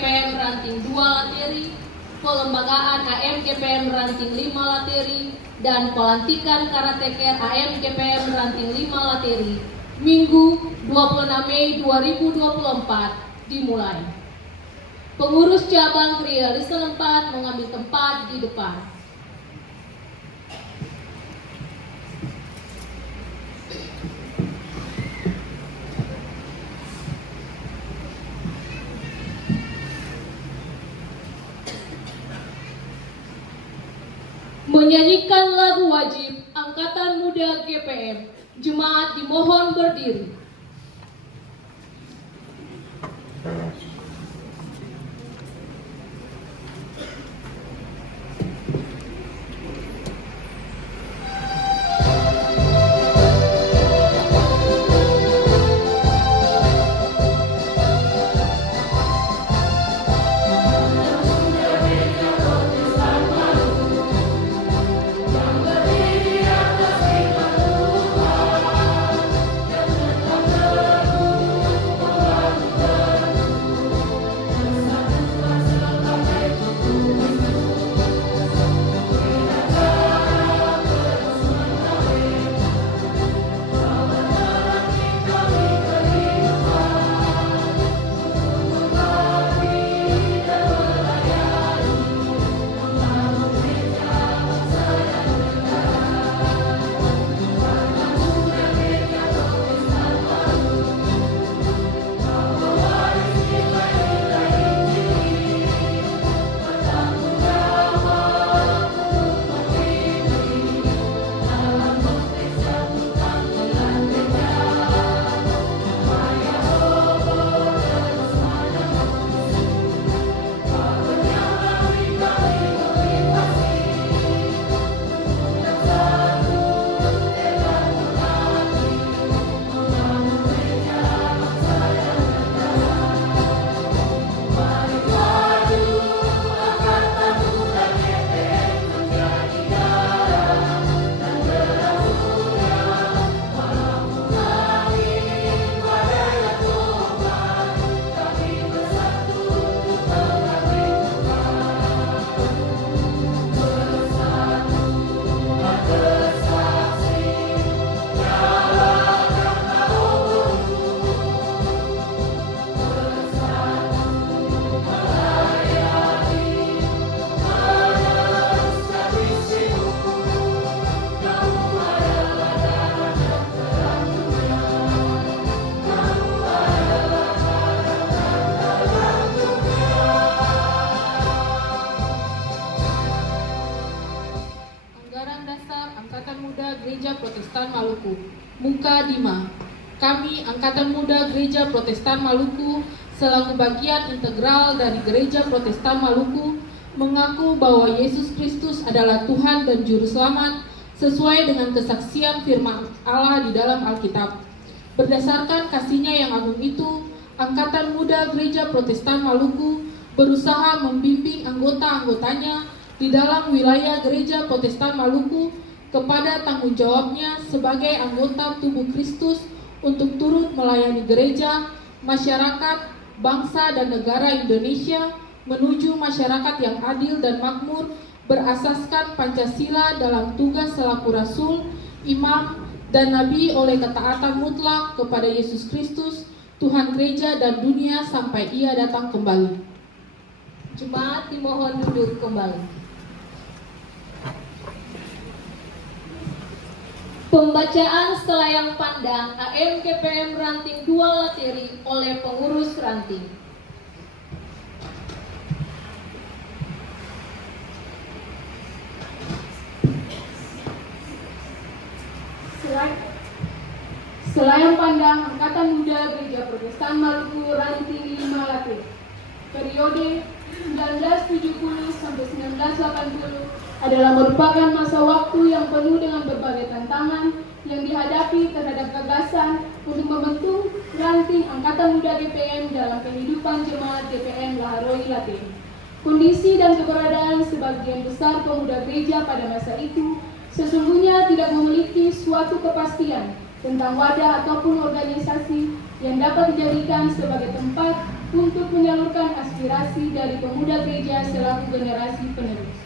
GPM Ranting 2 Lateri, pelembagaan AM GPM Ranting 5 Lateri, dan pelantikan karateker AM GPM Ranting 5 Lateri, Minggu 26 Mei 2024 dimulai. Pengurus cabang Kriya Listen 4 mengambil tempat di depan. Menyanyikan lagu wajib Angkatan Muda GPM. Jemaat dimohon berdiri. Gereja Protestan Maluku, Muka Dima. Kami, Angkatan Muda Gereja Protestan Maluku, selaku bagian integral dari Gereja Protestan Maluku, mengaku bahwa Yesus Kristus adalah Tuhan dan Juru Selamat sesuai dengan kesaksian firman Allah di dalam Alkitab. Berdasarkan kasih-Nya yang agung itu, Angkatan Muda Gereja Protestan Maluku berusaha membimbing anggota-anggotanya di dalam wilayah Gereja Protestan Maluku kepada tanggung jawabnya sebagai anggota tubuh Kristus untuk turut melayani gereja, masyarakat, bangsa dan negara Indonesia menuju masyarakat yang adil dan makmur berasaskan Pancasila dalam tugas selaku Rasul, Imam, dan Nabi oleh ketaatan mutlak kepada Yesus Kristus, Tuhan gereja dan dunia sampai Ia datang kembali. Jemaat dimohon duduk kembali. Pembacaan selayang pandang AM GPM Ranting 2 Lateri oleh pengurus Ranting. Selayang pandang Angkatan Muda Gereja Protestan Maluku Ranting 5 Lateri. Periode 1970 sampai 1980 adalah merupakan masa waktu yang penuh dengan berbagai tantangan yang dihadapi terhadap gagasan untuk membentuk ranting Angkatan Muda GPM dalam kehidupan jemaat GPM Laharoi Lateri. Kondisi dan keberadaan sebagian besar pemuda gereja pada masa itu sesungguhnya tidak memiliki suatu kepastian tentang wadah ataupun organisasi yang dapat dijadikan sebagai tempat untuk menyalurkan aspirasi dari pemuda gereja selaku generasi penerus.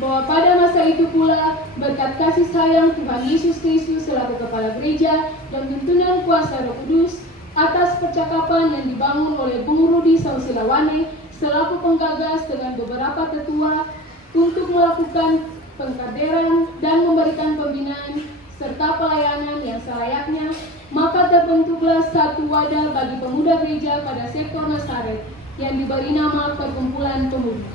Bahwa pada masa itu pula, berkat kasih sayang Tuhan Yesus Kristus selaku Kepala Gereja dan tuntunan kuasa Roh Kudus, atas percakapan yang dibangun oleh Bung Rudi Sausilawane selaku penggagas dengan beberapa tetua untuk melakukan pengkaderan dan memberikan pembinaan serta pelayanan yang selayaknya, maka terbentuklah satu wadah bagi pemuda gereja pada sektor Nazaret yang diberi nama Perkumpulan Pemuda.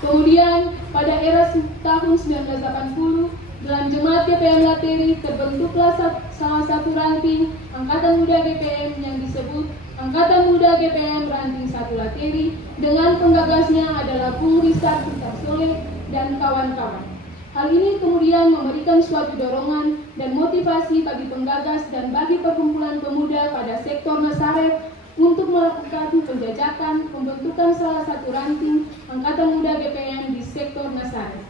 Kemudian pada era tahun 1980, dalam Jemaat GPM Lateri terbentuklah salah satu ranting Angkatan Muda GPM yang disebut Angkatan Muda GPM Ranting 1 Lateri, dengan penggagasnya adalah Bung Rizal Soleh dan kawan-kawan. Hal ini kemudian memberikan suatu dorongan dan motivasi bagi penggagas dan bagi perkumpulan pemuda pada sektor Nazaret untuk melakukan penjajakan pembentukan salah satu ranting Angkatan Muda GPM di sektor Nazaret.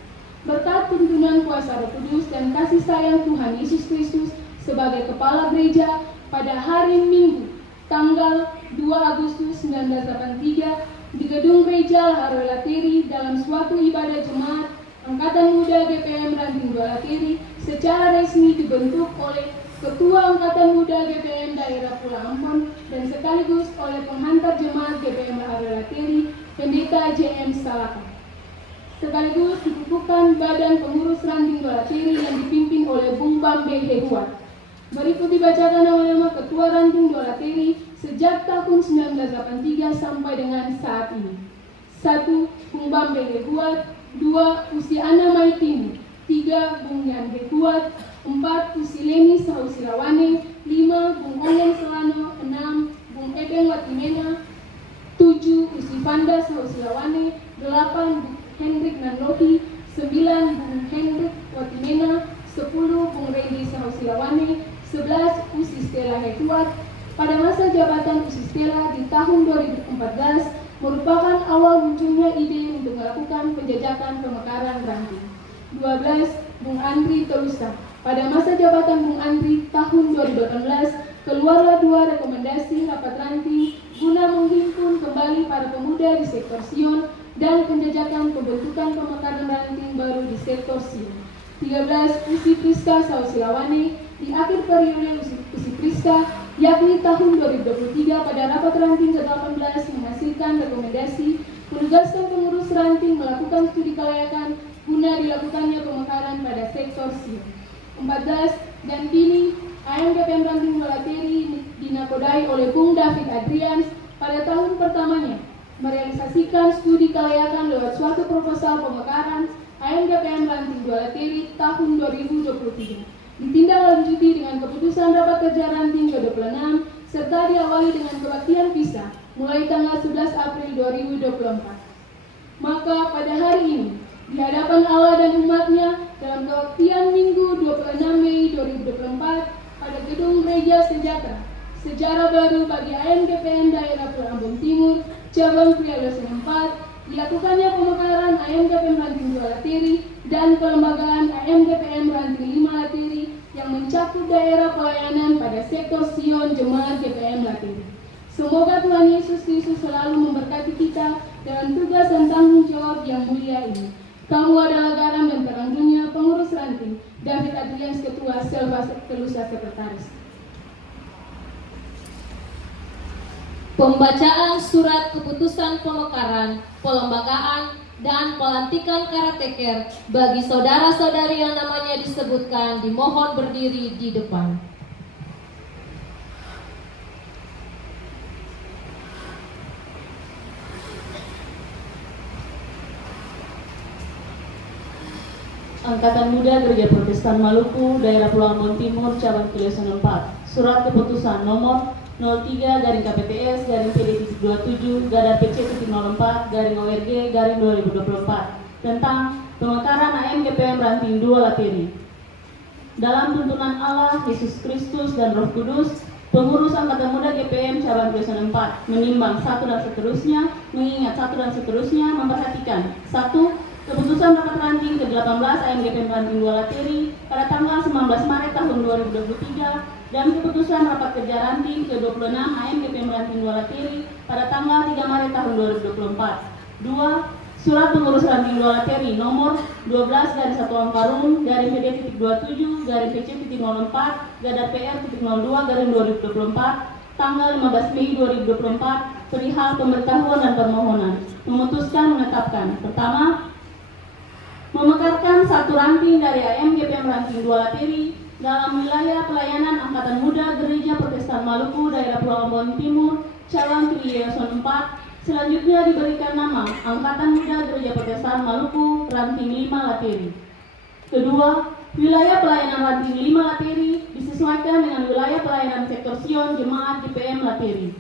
Berkat tuntunan kuasa Roh Kudus dan kasih sayang Tuhan Yesus Kristus sebagai Kepala Gereja, pada hari Minggu tanggal 2 Agustus 1983 di Gedung Gereja Laharoi Lateri dalam suatu ibadah jemaat, Angkatan Muda GPM Ranting 2 Lateri secara resmi dibentuk oleh Ketua Angkatan Muda GPM Daerah Pulau Ampon dan sekaligus oleh penghantar jemaat GPM Laharoi Lateri, Pendeta JM Salaka. Sekaligus dikukuhkan Badan Pengurus Ranting 2 Lateri yang dipimpin oleh Bung Bambe Hehuat. Berikut dibacakan nama-nama Ketua Ranting 2 Lateri sejak tahun 1983 sampai dengan saat ini. 1. Bung Bambe Hehuat. 2. Usiana Maitimu. 3. Bung Yan Hehuat. 4. Usileni Sausilawane. 5. Bung Ongen Selano. 6. Bung Eben Watimena. 7. Usifanda Sausilawane. 8. Bung Hendrik Nanlohi. 9. Bung Hendrik Watimena. 10. Bung Redi Sausilawane. 11. Usi Stella Hehuat. Pada masa jabatan Usi Stella di tahun 2014 merupakan awal munculnya ide untuk melakukan penjajakan pemekaran ranting. 12. Bung Andri Telusa. Pada masa jabatan Bung Andri tahun 2018 keluarlah 2 rekomendasi rapat ranting guna menghimpun kembali para pemuda di sektor Sion dan penjajakan pembentukan pemekaran ranting baru di sektor Sion. 13. Usi Priska Sausilawane. Di akhir periode Usi Priska, yakni tahun 2023, pada rapat ranting ke-18 menghasilkan rekomendasi menugaskan pengurus ranting melakukan studi kelayakan guna dilakukannya pemekaran pada sektor Sion. 14. Dan kini AMGPM Ranting 2 Lateri dinakodai oleh Bung David Adrians pada tahun pertamanya merealisasikan studi kelayakan lewat suatu proposal pemekaran AMGPM Ranting 2 Lateri tahun 2023. Ditindaklanjuti dengan keputusan rapat kerja ranting ke-26 serta diawali dengan kebaktian visa mulai tanggal 11 April 2024. Maka pada hari ini, di hadapan Allah dan umatnya dalam kebaktian Minggu 26 Mei 2024 pada Gedung Gereja Sejahtera, sejarah baru bagi AMGPM Daerah Pulau Ambon Timur, Cabang Priadosen 4, dilakukannya pemekaran AMGPM Ranting 2 Lateri dan pelembagaan AMGPM Ranting 5 Lateri yang mencakup daerah pelayanan pada sektor Sion Jemaat GPM Lateri. Semoga Tuhan Yesus Kristus selalu memberkati kita dalam tugas dan tanggung jawab yang mulia ini. Kamu adalah garam dan terang dunia. Pengurus ranting, David Adrians, Ketua, Selva Telusa, Sekretaris. Pembacaan surat keputusan pemekaran, pelembagaan, dan pelantikan karateker bagi saudara-saudari yang namanya disebutkan dimohon berdiri di depan. Angkatan Muda Gereja Protestan Maluku, Daerah Pulau Ambon Timur, Cabang Priadosen 4. Surat keputusan nomor 03-KPPS-PD-27-PC-04-ORG-2024 tentang pemekaran AMGPM Ranting 2 Lateri. Dalam tuntunan Allah, Yesus Kristus, dan Roh Kudus, pengurus Angkatan Muda GPM Cabang Priadosen 4 menimbang satu dan seterusnya, mengingat satu dan seterusnya, memperhatikan 1. Keputusan rapat ranting ke-18 AMGPM Ranting 2 Lateri pada tanggal 19 Maret tahun 2023 dan keputusan rapat kerja ranting ke-26 AMGPM Ranting 2 Latiri pada tanggal 3 Maret tahun 2024. 2. Surat pengurus Ranting 2 Latiri nomor 12-1/PDT.27-PC.04-PR.02-2024 tanggal 15 Mei 2024 perihal pemberitahuan dan permohonan. Memutuskan menetapkan. Pertama, memekarkan satu ranting dari AMGPM Ranting 2 Latiri dalam wilayah pelayanan Angkatan Muda Gereja Protestan Maluku, daerah Pulau Ambon Timur, cabang Kriyason 4. Selanjutnya diberikan nama Angkatan Muda Gereja Protestan Maluku Ranting 5 Latiri. Kedua, wilayah pelayanan Ranting 5 Latiri disesuaikan dengan wilayah pelayanan sektor Sion Jemaat GPM Latiri.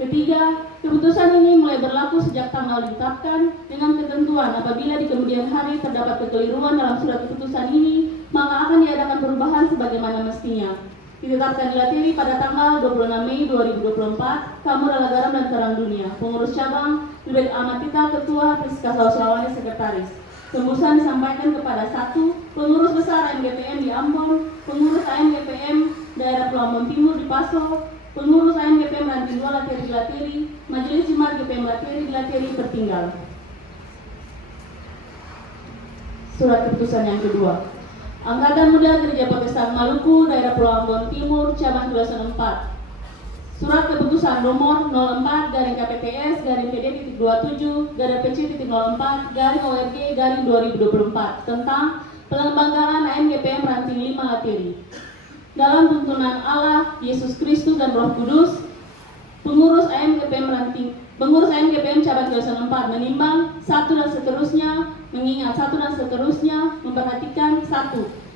Ketiga, keputusan ini mulai berlaku sejak tanggal ditetapkan dengan ketentuan apabila di kemudian hari terdapat kekeliruan dalam surat keputusan ini, maka akan diadakan perubahan sebagaimana mestinya. Ditetapkan di Latiri pada tanggal 26 Mei 2024, Kamu adalah Garam dan Terang Dunia. Pengurus cabang, Libet Ahmad Tita, Ketua, Priska Sausawani, Sekretaris. Tembusan disampaikan kepada 1. Pengurus besar AMGPM di Ambon, pengurus AMGPM daerah Pulau Ambon Timur di Paso, pengurus AMGPM Ranting 2 Latiri di Latiri, Majelis Jemaat GPM Latiri di Latiri tertinggal. Surat keputusan yang kedua. Angkatan Muda Gereja Protestan Maluku, daerah Pulau Ambon Timur, cabang 204. Surat keputusan nomor 04-PD.27-PC.04-ORG-2024 tentang pelembagaan AMGPM Ranting 5 Latiri. Dalam tuntunan Allah, Yesus Kristus dan Roh Kudus, pengurus AMGPM cabang 204 menimbang satu dan seterusnya, mengingat satu dan seterusnya, memperhatikan 1.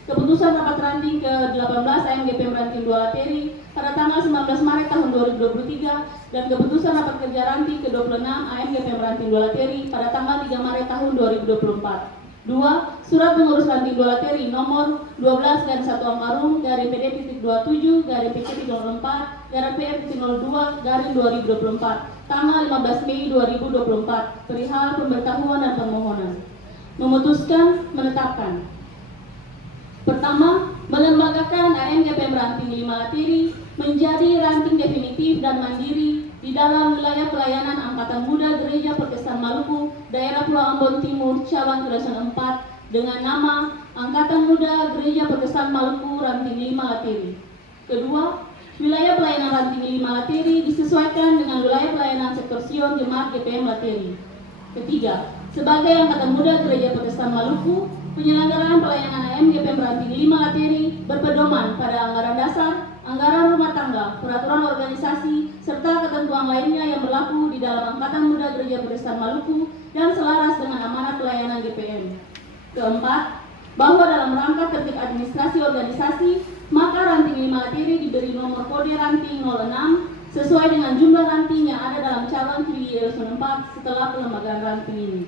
Keputusan rapat ranting ke-18 AMGPM Ranting 2 Latiri pada tanggal 19 Maret tahun 2023 dan keputusan rapat kerja ranting ke-26 AMGPM Ranting 2 Latiri pada tanggal 3 Maret tahun 2024. 2. Surat pengurus Ranting 2 Latiri nomor 12-1/PD.27-PC.04-PR.02-2024 tanggal 15 Mei 2024 perihal pemberitahuan dan permohonan. Memutuskan menetapkan. Pertama, melembagakan AMGPM Ranting 5 Latiri menjadi ranting definitif dan mandiri di dalam wilayah pelayanan Angkatan Muda Gereja Protestan Maluku, daerah Pulau Ambon Timur, cabang Kriyason 4 dengan nama Angkatan Muda Gereja Protestan Maluku Ranting 5 Latiri. Kedua, wilayah pelayanan Ranting 5 Latiri disesuaikan dengan wilayah pelayanan sektor Sion Jemaat GPM Latiri. Ketiga, sebagai Angkatan Muda Gereja Protestan Maluku, penyelenggaraan pelayanan AMGPM Ranting 5 Latiri berpedoman pada anggaran dasar, anggaran rumah tangga, peraturan organisasi, serta ketentuan lainnya yang berlaku di dalam Angkatan Muda Gereja Protestan Maluku dan selaras dengan amanat pelayanan GPM. Keempat, bahwa dalam rangka tertib administrasi organisasi, maka Ranting 5 Latiri diberi nomor kode ranting 06 sesuai dengan jumlah ranting yang ada dalam cabang Kriyason 4 setelah pelembagaan ranting ini.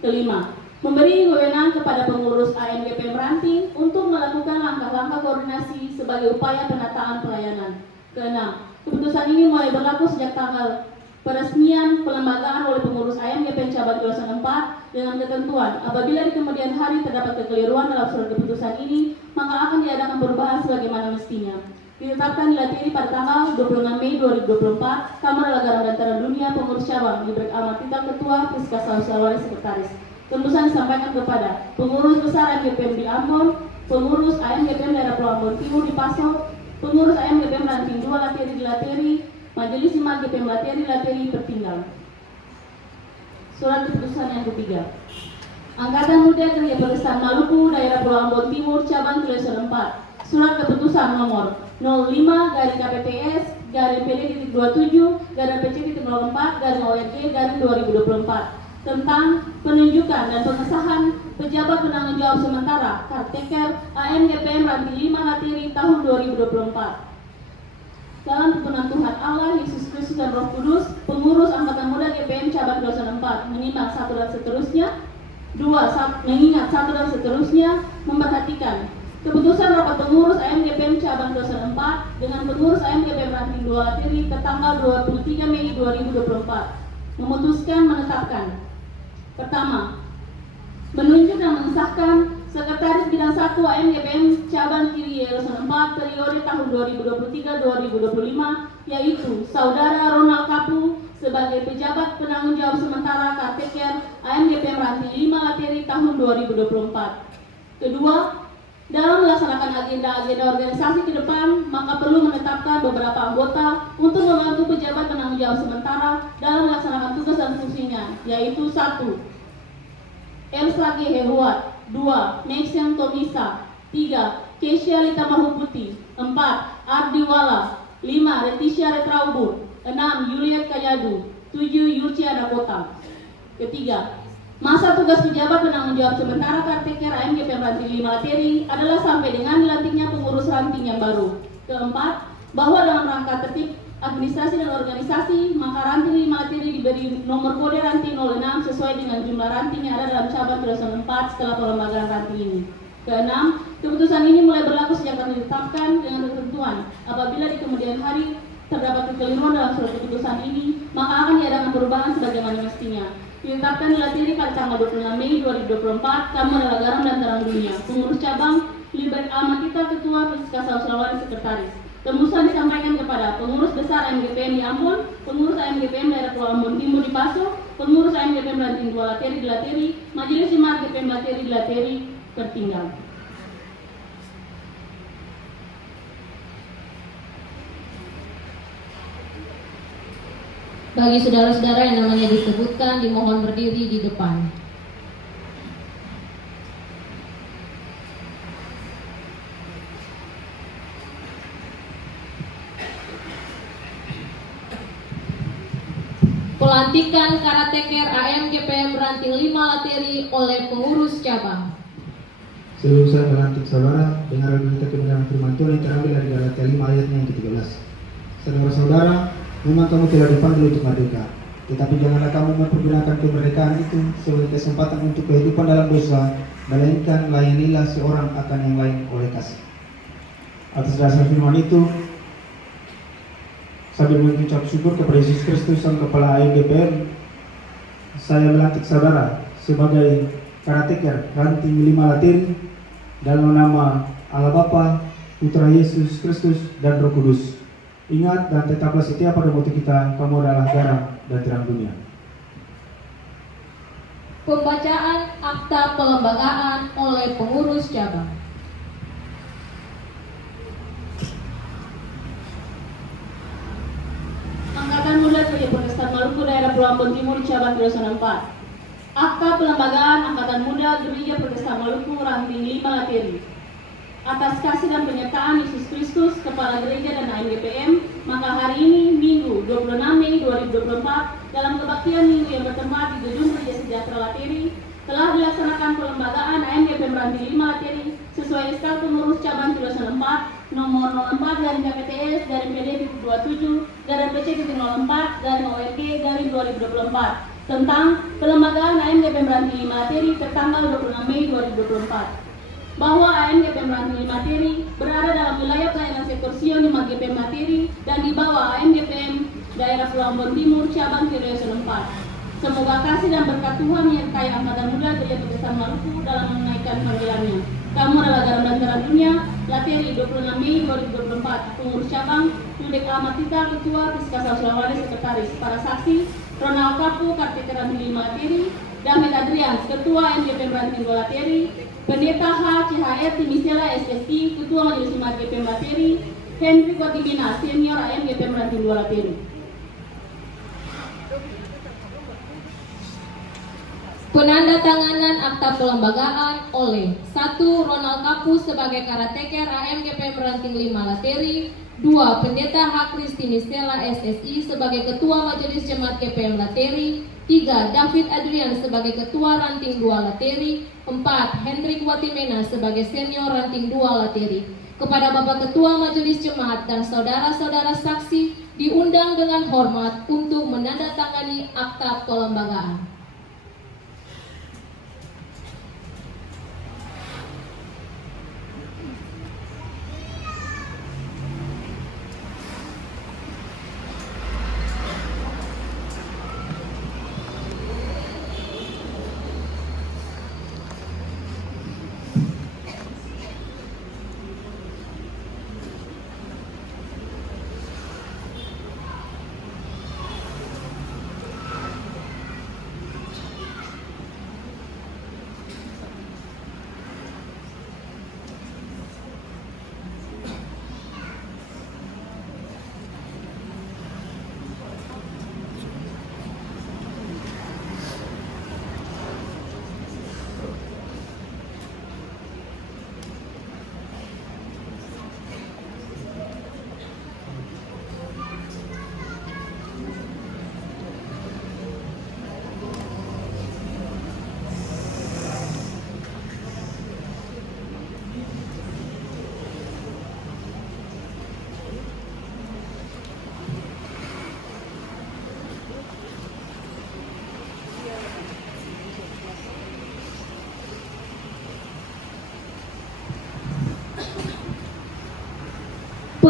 Kelima, memberi wewenang kepada pengurus AMGPM Ranting untuk melakukan langkah-langkah koordinasi sebagai upaya penataan pelayanan. Keenam, keputusan ini mulai berlaku sejak tanggal peresmian pelembagaan oleh pengurus AMGPM cabang 204 dengan ketentuan apabila di kemudian hari terdapat kekeliruan dalam surat keputusan ini, maka akan diadakan perubahan sebagaimana mestinya. Ditetapkan di Latiri pada tanggal 26 Mei 2024, Kamu adalah Garam dan Terang Dunia, pengurus cabang, Libet Ahmad Tita, Ketua, Priska Sausawani, Sekretaris. Tembusan disampaikan kepada pengurus besar AMGPM di Ambon, pengurus AMGPM daerah Pulau Ambon Timur di Paso, pengurus AMGPM Ranting 2 Latiri di Latiri, Majelis Jemaat GPM Latiri tertinggal. Surat keputusan yang ketiga. Angkatan Muda Gereja Protestan Maluku, daerah Pulau Ambon Timur, cabang Kriyason 4. Surat keputusan nomor 05-KPPS-PD.27-PC.04-ORG-2024 tentang penunjukan dan pengesahan pejabat penanggung jawab sementara Karteker AMGPM Ranting 5 Latiri tahun 2024. Dalam tuntunan Tuhan Allah, Yesus Kristus dan Roh Kudus, pengurus Angkatan Muda GPM cabang 204 menimbang satu dan seterusnya. 2. Mengingat satu dan seterusnya, memperhatikan keputusan rapat pengurus AMGPM cabang 204 dengan pengurus AMGPM Ranting 2 Latiri tertanggal 23 Mei 2024 memutuskan menetapkan. Pertama, menunjuk dan mengesahkan Sekretaris Bidang 1 AMGPM Cabang Kiri Yayasan 4 periode tahun 2023-2025 yaitu Saudara Ronald Kapu sebagai pejabat penanggung jawab sementara Karteker AMGPM Ranting 5 Lateri tahun 2024. Kedua, dalam melaksanakan agenda-agenda organisasi ke depan, maka perlu menetapkan beberapa anggota untuk membantu pejabat penanggung jawab sementara dalam melaksanakan tugas dan fungsinya, yaitu 1. Elsa G. Heruat, 2. Maxim Tomisa, 3. Kesia Lita Mahuputi, 4. Ardi Wala, 5. Leticia Retraubur, 6. Juliet Kayadu, 7. Yurcia Dakota. Ketiga, masa tugas pejabat penanggung jawab sementara Karteker AMGPM Ranting 5 Lateri adalah sampai dengan dilantiknya pengurus ranting yang baru. Keempat, bahwa dalam rangka tertib administrasi dan organisasi, maka ranting 5 Lateri diberi nomor kode ranting 06 sesuai dengan jumlah ranting yang ada dalam cabang Kedosan 4 setelah pelembagaan ranting ini. Keenam, keputusan ini mulai berlaku sejak kami ditetapkan dengan ketentuan apabila di kemudian hari terdapat kekeliruan dalam surat keputusan ini, maka akan diadakan perubahan sebagaimana mestinya. Ditetapkan di Lateri pada tanggal 26 Mei 2024, kamu adalah garam dan terang dunia. Pengurus cabang, Liber Almatita, Ketua, Francisca Sausulawan, Sekretaris. Tembusan disampaikan kepada pengurus besar AMGPM di Ambon, pengurus AMGPM daerah Pulau Ambon Timur di Paso, pengurus AMGPM Ranting 2 Lateri di Lateri, Majelis Jemaat GPM Lateri di Lateri, tertinggal. Bagi saudara-saudara yang namanya disebutkan, dimohon berdiri di depan. Pelantikan Karateker AMGPM Ranting 5 Lateri oleh pengurus cabang. Sebelum saya melantik saudara, dengar berita kebenaran firman Tuhan yang terambil dari Galatia 5 ayatnya yang ke-13. Saudara-saudara, memang kamu telah dipanggil untuk merdeka, tetapi janganlah kamu mempergunakan kemerdekaan itu sebagai kesempatan untuk kehidupan dalam dosa, melainkan layanilah seorang akan yang lain oleh kasih. Atas dasar firman itu, sambil mengucap syukur kepada Yesus Kristus Sang Kepala AMGPM, saya melantik saudara sebagai Karateker Ranting 5 Lateri dalam nama Allah Bapa, Putra Yesus Kristus dan Roh Kudus. Ingat dan tetaplah setia pada moto kita, kamu adalah garam dan terang dunia. Pembacaan akta pelembagaan oleh pengurus cabang. Angkatan Muda Gereja Protestan Maluku Daerah Pulau Ambon Timur Cabang Kedosan 4. Akta pelembagaan Angkatan Muda Gereja Protestan Maluku Ranting 5 Lateri. Atas kasih dan penyertaan Yesus Kristus, Kepala Gereja dan AMGPM, maka hari ini, Minggu 26 Mei 2024, dalam kebaktian minggu yang bertempat di Gedung Gereja Sejahtera Lateri, telah dilaksanakan pelembagaan AMGPM Ranting 5 Lateri sesuai SK Pengurus Cabang Kedosan 4 nomor 04 dari KPTS dari PD 27 dari PC-04 dari ORG dari 2024 tentang pelembagaan AMGPM Ranting 5 Lateri tertanggal 26 Mei 2024. Bahwa AMGPM Ranting 5 Lateri berada dalam wilayah pelayanan sektor Sion 5 GPM Lateri dan di bawah AMGPM Daerah Pulau Ambon Timur Cabang Kedosan 4. Semoga kasih dan berkat Tuhan menyertai Angkatan Muda Gereja Protestan Maluku dalam menunaikan panggilannya. Kamu adalah garam dan terang dunia. Lateri 26 Mei 2024. Pengurus cabang, Yudek Almatita, Ketua, Francisca Sausulawan, Sekretaris. Para saksi, Ronald Kapu, Karteker Ranting 5 Lateri, David Adrian, Ketua AMGPM Ranting 2 Lateri, Pendeta H. CHR Timisela SSI, Ketua Majelis Jemaat GPM Lateri, Henry Watimina, Senior AMGPM Ranting 2 Lateri. Penandatanganan akta pelembagaan oleh 1. Ronald Kapu sebagai Karateker AMGPM Ranting 5 Lateri, 2. Pendeta H. Kristini Stella SSI sebagai Ketua Majelis Jemaat GPM Lateri, 3. David Adrian sebagai Ketua Ranting 2 Lateri, 4. Hendrik Watimena sebagai Senior Ranting 2 Lateri. Kepada Bapak Ketua Majelis Jemaat dan saudara-saudara saksi diundang dengan hormat untuk menandatangani akta pelembagaan.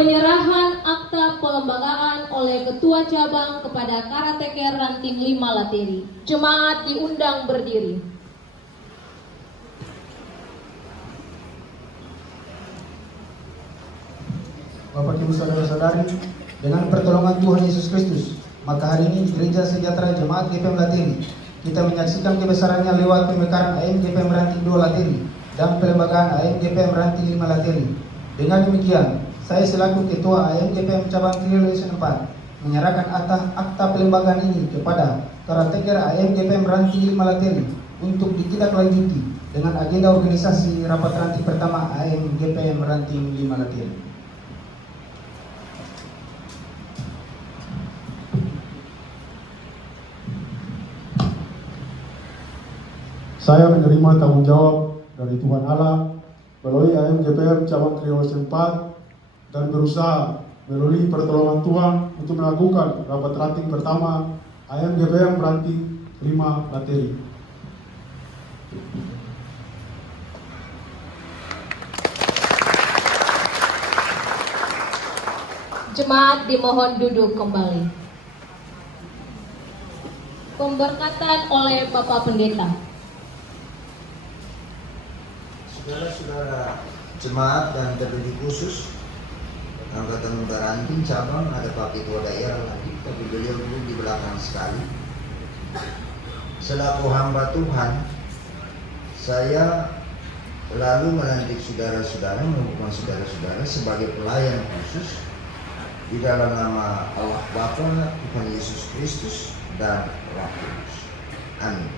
Penyerahan akta pelembagaan oleh Ketua Cabang kepada Karateker Ranting 5 Lateri. Jemaat diundang berdiri. Bapak Ibu saudara-saudari, dengan pertolongan Tuhan Yesus Kristus, maka hari ini di Gereja Sejahtera Jemaat GPM Lateri, kita menyaksikan kebesarannya lewat pemekaran AM GPM Ranting 2 Lateri dan pelembagaan AM GPM Ranting 5 Lateri. Dengan demikian, saya selaku Ketua AM GPM Cabang Triwulan 4 menyerahkan akta pelembagaan ini kepada Karateker AM GPM Ranting 5 Lateri untuk ditindaklanjuti dengan agenda organisasi rapat ranting pertama AM GPM Ranting 5 Lateri. Saya menerima tanggung jawab dari Tuhan Allah melalui AM GPM Cabang Triwulan 4 dan berusaha melalui pertolongan Tuhan untuk melakukan rapat ranting pertama AM GPM Ranting 5 Lateri. Jemaat dimohon duduk kembali. Pemberkatan oleh Bapak Pendeta. Saudara-saudara jemaat dan terlebih khusus Angkatan Muda Ranting Cabang, ada Pak Ketua Daerah lagi, tapi beliau dulu di belakang sekali. Selaku hamba Tuhan, saya lalu melantik saudara-saudara, mengumpulkan saudara-saudara sebagai pelayan khusus di dalam nama Allah Bapa, Tuhan Yesus Kristus, dan Roh Kudus. Amin.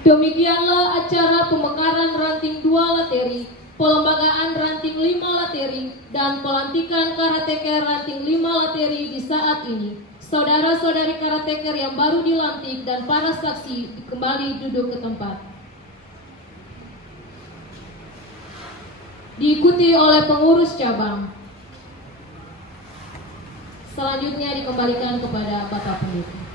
Demikianlah acara pemekaran Ranting 2 Lateri, pelembagaan Ranting 5 Lateri, dan pelantikan Karateker Ranting 5 Lateri di saat ini. Saudara-saudari Karateker yang baru dilantik dan para saksi kembali duduk ke tempat. Diikuti oleh pengurus cabang. Selanjutnya dikembalikan kepada Bapak Pendeta.